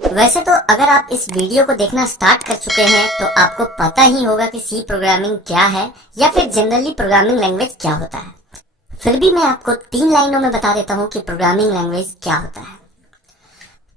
वैसे तो अगर आप इस वीडियो को देखना स्टार्ट कर चुके हैं तो आपको पता ही होगा कि सी प्रोग्रामिंग क्या है या फिर जनरली प्रोग्रामिंग लैंग्वेज क्या होता है। फिर भी मैं आपको 3 लाइनों में बता देता हूँ कि प्रोग्रामिंग लैंग्वेज क्या होता है।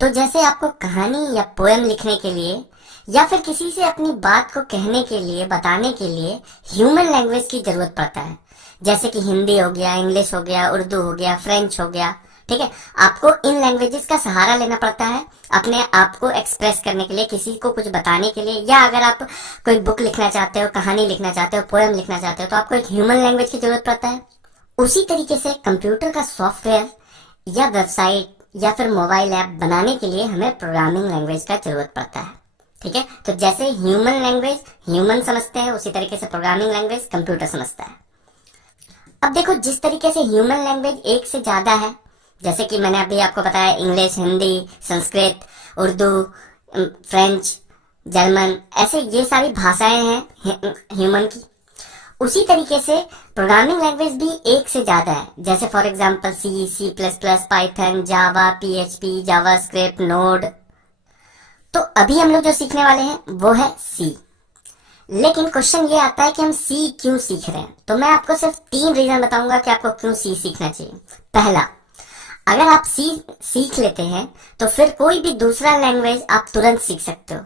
तो जैसे आपको कहानी या पोएम लिखने के लिए या फिर किसी से अपनी बात को कहने के लिए, बताने के लिए ह्यूमन लैंग्वेज की जरूरत पड़ता है। जैसे कि हिंदी हो गया, इंग्लिश हो गया, उर्दू हो गया, फ्रेंच हो गया, ठीक है। आपको इन लैंग्वेजेस का सहारा लेना पड़ता है अपने आप को एक्सप्रेस करने के लिए, किसी को कुछ बताने के लिए, या अगर आप कोई बुक लिखना चाहते हो, कहानी लिखना चाहते हो, पोएम लिखना चाहते हो, तो आपको एक ह्यूमन लैंग्वेज की जरूरत पड़ता है। उसी तरीके से कंप्यूटर का सॉफ्टवेयर या वेबसाइट या फिर मोबाइल ऐप बनाने के लिए हमें प्रोग्रामिंग लैंग्वेज का जरूरत पड़ता है, ठीक है। तो जैसे ह्यूमन लैंग्वेज ह्यूमन समझते हैं, उसी तरीके से प्रोग्रामिंग लैंग्वेज कंप्यूटर समझता है। अब देखो, जिस तरीके से ह्यूमन लैंग्वेज एक से ज्यादा है, जैसे कि मैंने अभी आपको बताया English, Hindi, Sanskrit, Urdu, French, German, ऐसे ये सारी भाषाएं हैं ह्यूमन की। उसी तरीके से प्रोग्रामिंग लैंग्वेज भी एक से ज्यादा है। जैसे for example C, C plus plus, Python, Java, PHP, JavaScript, Node. तो अभी हम लोग जो सीखने वाले हैं वो है सी। लेकिन क्वेश्चन ये आता है कि हम सी क्यों सीख रहे हैं। तो मैं आपको सिर्फ 3 रीजन बताऊंगा कि आपको क्यों सी सीखना चाहिए। पहला, अगर आप सी सीख लेते हैं तो फिर कोई भी दूसरा लैंग्वेज आप तुरंत सीख सकते हो।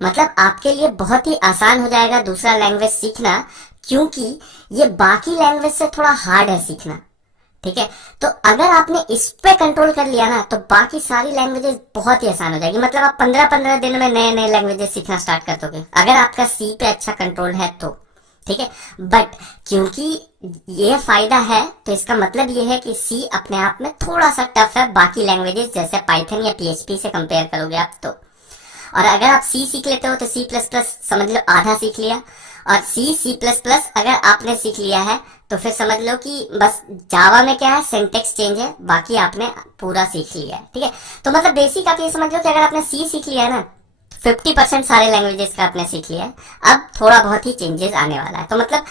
मतलब आपके लिए बहुत ही आसान हो जाएगा दूसरा लैंग्वेज सीखना, क्योंकि ये बाकी लैंग्वेज से थोड़ा हार्ड है सीखना, ठीक है। तो अगर आपने इस पे कंट्रोल कर लिया ना तो बाकी सारी लैंग्वेजेस बहुत ही आसान हो जाएगी। मतलब आप 15-15 दिन में नए नए लैंग्वेजेस सीखना स्टार्ट कर दोगे अगर आपका सी पे अच्छा कंट्रोल है तो, ठीक है। बट क्योंकि ये फायदा है तो इसका मतलब ये है कि सी अपने आप में थोड़ा सा टफ है बाकी लैंग्वेजेस जैसे पाइथन या पीएचपी से कंपेयर करोगे आप तो। और अगर आप सी सीख लेते हो तो सी प्लस प्लस समझ लो आधा सीख लिया, और सी सी प्लस प्लस अगर आपने सीख लिया है तो फिर समझ लो कि बस जावा में क्या है, सिंटेक्स चेंज है, बाकी आपने पूरा सीख लिया है, ठीक है। तो मतलब बेसिक आप ये समझ लो कि अगर आपने सी सीख लिया है ना, 50% सारे लैंग्वेजेस का आपने सीख लिया है। अब थोड़ा बहुत ही चेंजेस आने वाला है। तो मतलब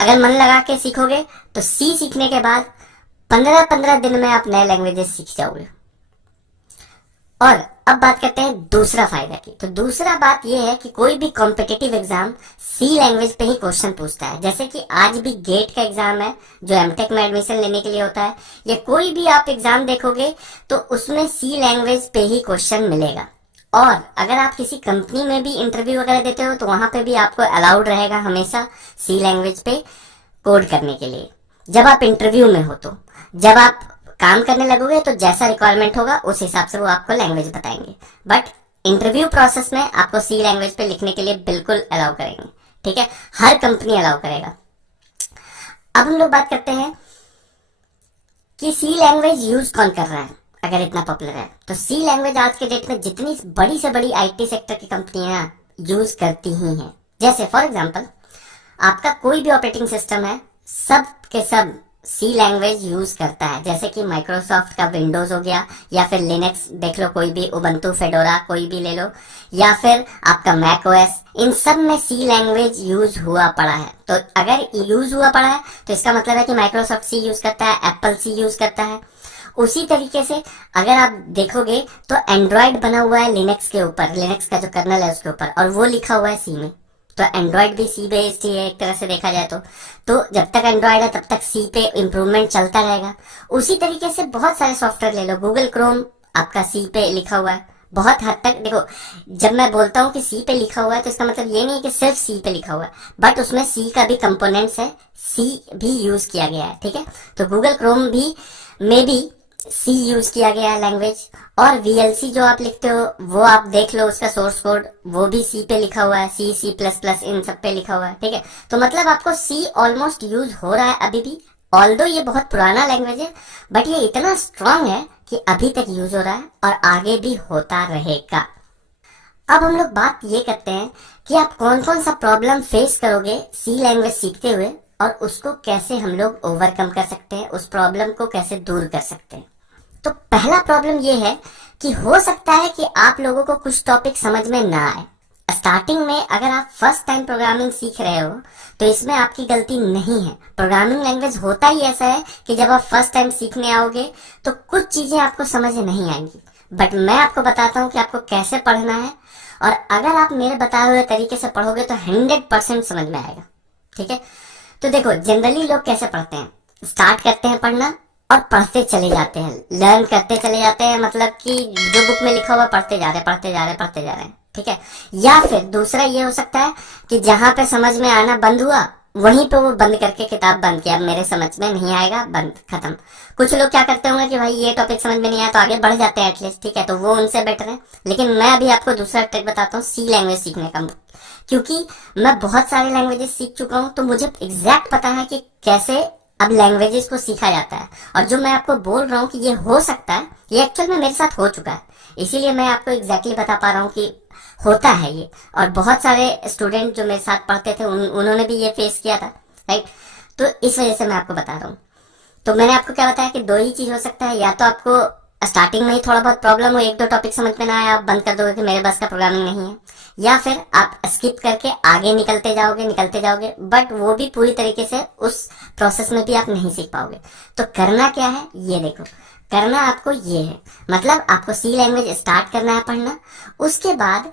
अगर मन लगा के सीखोगे तो सी सीखने के बाद 15-15 दिन में आप नए लैंग्वेजेस सीख जाओगे। और अब बात करते हैं दूसरा फायदा की। तो दूसरा बात यह है कि कोई भी कॉम्पिटिटिव एग्जाम सी लैंग्वेज पे ही क्वेश्चन पूछता है। जैसे कि आज भी गेट का एग्जाम है जो एमटेक में एडमिशन लेने के लिए होता है, या कोई भी आप एग्जाम देखोगे तो उसमें सी लैंग्वेज पे ही क्वेश्चन मिलेगा। और अगर आप किसी कंपनी में भी इंटरव्यू वगैरह देते हो तो वहां पे भी आपको अलाउड रहेगा हमेशा सी लैंग्वेज पे कोड करने के लिए, जब आप इंटरव्यू में हो। तो जब आप काम करने लगोगे तो जैसा रिक्वायरमेंट होगा उस हिसाब से वो आपको लैंग्वेज बताएंगे। बट इंटरव्यू प्रोसेस में आपको सी लैंग्वेज पे लिखने के लिए बिल्कुल अलाउ करेंगे, ठीक है। हर कंपनी अलाउ करेगा। अब हम लोग बात करते हैं कि सी लैंग्वेज यूज कौन कर रहा है। अगर इतना पॉपुलर है तो सी लैंग्वेज आज के डेट में जितनी बड़ी से बड़ी आईटी सेक्टर की कंपनियां यूज करती ही हैं। जैसे फॉर एग्जांपल आपका कोई भी ऑपरेटिंग सिस्टम है, सब के सब सी लैंग्वेज यूज करता है। जैसे कि माइक्रोसॉफ्ट का विंडोज हो गया, या फिर लिनक्स देख लो, कोई भी उबंटू, फेडोरा कोई भी ले लो, या फिर आपका मैक ओएस, इन सब में सी लैंग्वेज यूज हुआ पड़ा है। तो अगर यूज हुआ पड़ा है तो इसका मतलब है कि माइक्रोसॉफ्ट सी यूज करता है, एप्पल सी यूज करता है। उसी तरीके से अगर आप देखोगे तो एंड्रॉयड बना हुआ है लिनक्स के ऊपर, लिनक्स का जो कर्नल है उसके ऊपर, और वो लिखा हुआ है सी में। तो एंड्रॉयड भी सी बेस्ड ही है एक तरह से देखा जाए तो जब तक एंड्रॉयड है तब तक सी पे इम्प्रूवमेंट चलता रहेगा। उसी तरीके से बहुत सारे सॉफ्टवेयर ले लो, गूगल क्रोम आपका सी पे लिखा हुआ है। बहुत हद तक देखो, जब मैं बोलता हूँ कि सी पे लिखा हुआ है तो इसका मतलब ये नहीं है कि सिर्फ सी पे लिखा हुआ है, बट उसमें सी का भी कंपोनेंट्स है, सी भी यूज किया गया है, ठीक है। तो गूगल क्रोम भी में भी सी यूज किया गया है लैंग्वेज। और वीएलसी जो आप लिखते हो वो आप देख लो, उसका सोर्स कोड वो भी सी पे लिखा हुआ है, सी सी प्लस प्लस इन सब पे लिखा हुआ है, ठीक है। तो मतलब आपको सी ऑलमोस्ट यूज हो रहा है अभी भी। ऑल्दो ये बहुत पुराना लैंग्वेज है बट ये इतना स्ट्रांग है कि अभी तक यूज हो रहा है और आगे भी होता रहेगा। अब हम लोग बात ये करते हैं कि आप कौन कौन सा प्रॉब्लम फेस करोगे सी लैंग्वेज सीखते हुए, और उसको कैसे हम लोग ओवरकम कर सकते हैं, उस प्रॉब्लम को कैसे दूर कर सकते हैं। तो पहला प्रॉब्लम ये है कि हो सकता है कि आप लोगों को कुछ टॉपिक समझ में ना आए। स्टार्टिंग में अगर आप फर्स्ट टाइम प्रोग्रामिंग सीख रहे हो तो इसमें आपकी गलती नहीं है। प्रोग्रामिंग लैंग्वेज होता ही ऐसा है कि जब आप फर्स्ट टाइम सीखने आओगे तो कुछ चीजें आपको समझ नहीं आएंगी, बट मैं आपको बताता हूँ कि आपको कैसे पढ़ना है, और अगर आप मेरे बताए हुए तरीके से पढ़ोगे तो 100% समझ में आएगा। ठीक है, तो देखो जनरली लोग कैसे पढ़ते हैं, स्टार्ट करते हैं पढ़ना और पढ़ते चले जाते हैं, लर्न करते चले जाते हैं, मतलब कि जो बुक में लिखा हुआ पढ़ते जा रहे हैं, पढ़ते जा रहे हैं, पढ़ते जा रहे हैं। ठीक है, या फिर दूसरा ये हो सकता है कि जहां पे समझ में आना बंद हुआ वहीं पे वो बंद करके किताब बंद किया, मेरे समझ में नहीं आएगा, बंद, खत्म। कुछ लोग क्या करते होंगे कि भाई ये टॉपिक समझ में नहीं आया तो आगे बढ़ जाते हैं एटलीस्ट। ठीक है, तो वो उनसे बेटर है। लेकिन मैं अभी आपको दूसरा ट्रिक बताता हूँ सी लैंग्वेज सीखने का, क्योंकि मैं बहुत सारे लैंग्वेजेस सीख चुका हूँ, तो मुझे एग्जैक्ट पता है कि कैसे अब लैंग्वेजेस को सीखा जाता है। और जो मैं आपको बोल रहा हूँ कि ये हो सकता है, ये एक्चुअल में मेरे साथ हो चुका है, इसीलिए मैं आपको एग्जैक्टली बता पा रहा हूँ कि होता है ये। और बहुत सारे स्टूडेंट जो मेरे साथ पढ़ते थे उन्होंने भी ये फेस किया था, राइट। तो इस वजह से मैं आपको बता रहा हूँ। तो मैंने आपको क्या बताया कि दो ही चीज हो सकता है, या तो आपको स्टार्टिंग में ही थोड़ा बहुत प्रॉब्लम हो, एक दो टॉपिक समझ में ना आया, आप बंद कर दोगे कि मेरे बस का प्रोग्रामिंग नहीं है, या फिर आप स्किप करके आगे निकलते जाओगे, बट वो भी पूरी तरीके से उस प्रोसेस में भी आप नहीं सीख पाओगे। तो करना क्या है ये देखो, करना आपको ये है, मतलब आपको सी लैंग्वेज स्टार्ट करना है पढ़ना। उसके बाद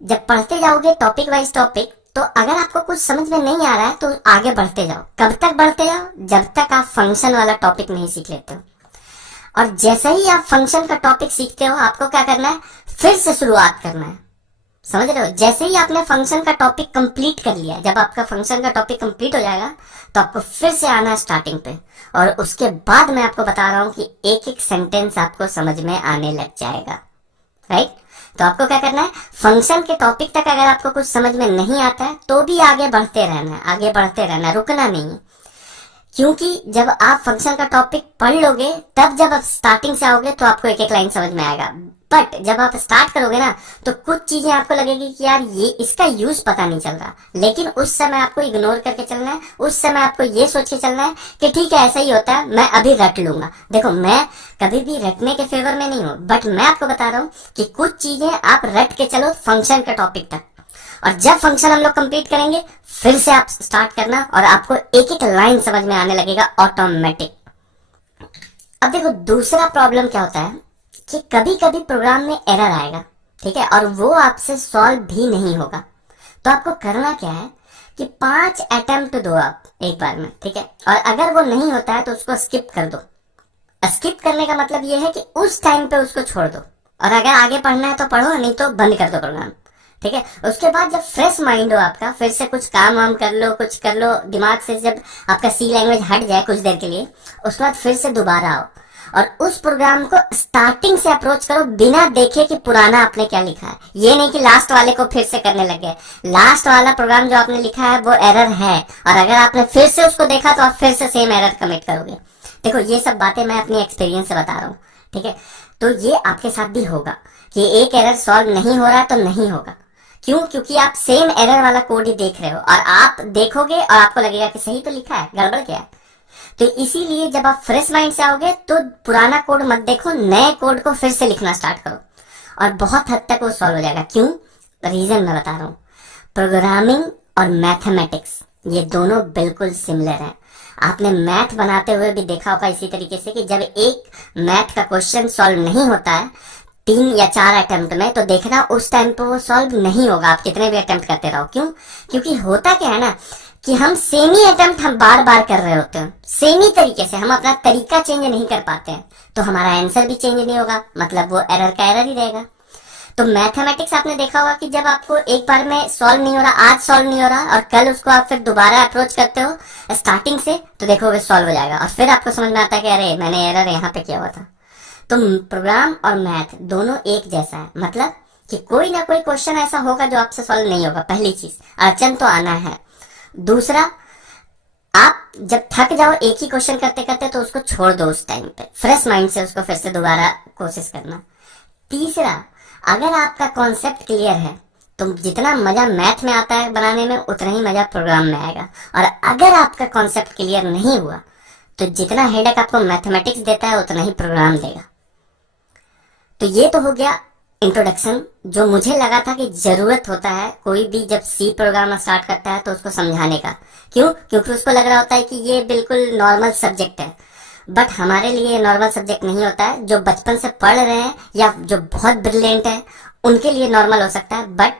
जब पढ़ते जाओगे टॉपिक वाइज टॉपिक, तो अगर आपको कुछ समझ में नहीं आ रहा है तो आगे बढ़ते जाओ। कब तक बढ़ते जाओ? जब तक आप फंक्शन वाला टॉपिक नहीं सीख लेते हो। और जैसे ही आप फंक्शन का टॉपिक सीखते हो, आपको क्या करना है, फिर से शुरुआत करना है। समझ रहे हो? जैसे ही आपने फंक्शन का टॉपिक कंप्लीट कर लिया, जब आपका फंक्शन का टॉपिक कंप्लीट हो जाएगा तो आपको फिर से आना है स्टार्टिंग पे, और उसके बाद मैं आपको बता रहा हूं कि एक एक सेंटेंस आपको समझ में आने लग जाएगा, राइट। तो आपको क्या करना है, फंक्शन के टॉपिक तक अगर आपको कुछ समझ में नहीं आता है तो भी आगे बढ़ते रहना है, आगे बढ़ते रहना, रुकना नहीं है। क्योंकि जब आप फंक्शन का टॉपिक पढ़ लोगे, तब जब आप स्टार्टिंग से आओगे तो आपको एक एक लाइन समझ में आएगा। बट जब आप स्टार्ट करोगे ना, तो कुछ चीजें आपको लगेगी कि यार ये इसका यूज पता नहीं चल रहा, लेकिन उस समय आपको इग्नोर करके चलना है। उस समय आपको ये सोच के चलना है कि ठीक है ऐसा ही होता है, मैं अभी रट लूंगा। देखो मैं कभी भी रटने के फेवर में नहीं हूँ, बट मैं आपको बता रहा हूँ कि कुछ चीजें आप रट के चलो फंक्शन के टॉपिक तक, और जब फंक्शन हम लोग कंप्लीट करेंगे फिर से आप स्टार्ट करना, और आपको एक एक लाइन समझ में आने लगेगा ऑटोमेटिक। अब देखो दूसरा प्रॉब्लम क्या होता है कि कभी कभी प्रोग्राम में एरर आएगा, ठीक है, और वो आपसे सॉल्व भी नहीं होगा। तो आपको करना क्या है कि 5 अटेम्प्ट दो आप एक बार में, ठीक है, और अगर वो नहीं होता है तो उसको स्किप कर दो। स्किप करने का मतलब ये है कि उस टाइम पे उसको छोड़ दो, और अगर आगे पढ़ना है तो पढ़ो, नहीं तो बंद कर दो प्रोग्राम, ठीक है। उसके बाद जब फ्रेश माइंड हो आपका, फिर से कुछ काम वाम कर लो, कुछ कर लो दिमाग से, जब आपका सी लैंग्वेज हट जाए कुछ देर के लिए, उसके बाद फिर से दोबारा आओ और उस प्रोग्राम को स्टार्टिंग से अप्रोच करो, बिना देखे कि पुराना आपने क्या लिखा है। ये नहीं कि लास्ट वाले को फिर से करने लग गए। लास्ट वाला प्रोग्राम जो आपने लिखा है वो एरर है, और अगर आपने फिर से उसको देखा तो आप फिर से सेम एरर कमिट करोगे। देखो ये सब बातें मैं अपनी एक्सपीरियंस से बता रहा हूँ, ठीक है। तो ये आपके साथ भी होगा कि एक एरर सॉल्व नहीं हो रहा है तो नहीं होगा। क्यों? क्योंकि आप सेम एरर वाला कोड ही देख रहे हो, और आप देखोगे और आपको लगेगा कि सही तो लिखा है, गड़बड़ क्या है। तो इसीलिए जब आप फ्रेश माइंड से आओगे तो पुराना कोड मत देखो, नए कोड को फिर से लिखना स्टार्ट करो, और बहुत हद तक वो सॉल्व हो जाएगा। क्यों? रीजन मैं बता रहा हूँ। प्रोग्रामिंग और मैथमेटिक्स ये दोनों बिल्कुल सिमिलर है। आपने मैथ बनाते हुए भी देखा होगा इसी तरीके से कि जब एक मैथ का क्वेश्चन सॉल्व नहीं होता है 3 या 4 अटेम्प्ट में, तो देखना उस टाइम पे वो सॉल्व नहीं होगा, आप कितने भी अटेम्प्ट करते रहो। क्यों? क्योंकि होता क्या है ना कि हम सेम ही अटेम्प्ट हम बार बार कर रहे होते हैं, सेम ही तरीके से, हम अपना तरीका चेंज नहीं कर पाते हैं, तो हमारा आंसर भी चेंज नहीं होगा, मतलब वो एरर का एरर ही रहेगा। तो मैथमेटिक्स आपने देखा होगा कि जब आपको एक बार में सॉल्व नहीं हो रहा, आज सॉल्व नहीं हो रहा, और कल उसको आप फिर दोबारा अप्रोच करते हो स्टार्टिंग से, तो देखोगे सॉल्व हो जाएगा, और फिर आपको समझ में आता है कि अरे मैंने एरर यहाँ पे किया हुआ था। तो प्रोग्राम और मैथ दोनों एक जैसा है, मतलब कि कोई ना कोई क्वेश्चन ऐसा होगा जो आपसे सॉल्व नहीं होगा। पहली चीज, अड़चन तो आना है। दूसरा, आप जब थक जाओ एक ही क्वेश्चन करते करते तो उसको छोड़ दो, उस टाइम पे फ्रेश माइंड से उसको फिर से दोबारा कोशिश करना। तीसरा, अगर आपका कॉन्सेप्ट क्लियर है तो जितना मजा मैथ में आता है बनाने में, उतना ही मजा प्रोग्राम में आएगा। और अगर आपका कॉन्सेप्ट क्लियर नहीं हुआ तो जितना हेडेक आपको मैथमेटिक्स देता है उतना ही प्रोग्राम देगा। तो ये तो हो गया इंट्रोडक्शन, जो मुझे लगा था कि जरूरत होता है कोई भी जब सी प्रोग्राम स्टार्ट करता है तो उसको समझाने का। क्यों? क्योंकि उसको लग रहा होता है कि ये बिल्कुल नॉर्मल सब्जेक्ट है, बट हमारे लिए ये नॉर्मल सब्जेक्ट नहीं होता है। जो बचपन से पढ़ रहे हैं या जो बहुत ब्रिलियंट है उनके लिए नॉर्मल हो सकता है, बट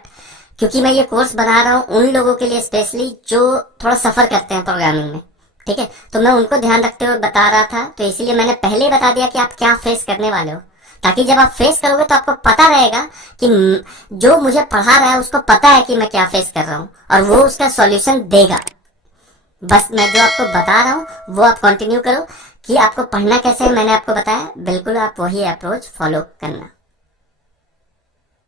क्योंकि मैं ये कोर्स बना रहा हूँ उन लोगों के लिए स्पेशली जो थोड़ा सफर करते हैं प्रोग्रामिंग में, ठीक है, तो मैं उनको ध्यान रखते हुए बता रहा था। तो इसीलिए मैंने पहले ही बता दिया कि आप क्या फेस करने वाले हो, ताकि जब आप फेस करोगे तो आपको पता रहेगा कि जो मुझे पढ़ा रहा है उसको पता है कि मैं क्या फेस कर रहा हूँ और वो उसका सॉल्यूशन देगा। बस मैं जो आपको बता रहा हूँ वो आप कंटिन्यू करो कि आपको पढ़ना कैसे है, मैंने आपको बताया, बिल्कुल आप वही अप्रोच फॉलो करना।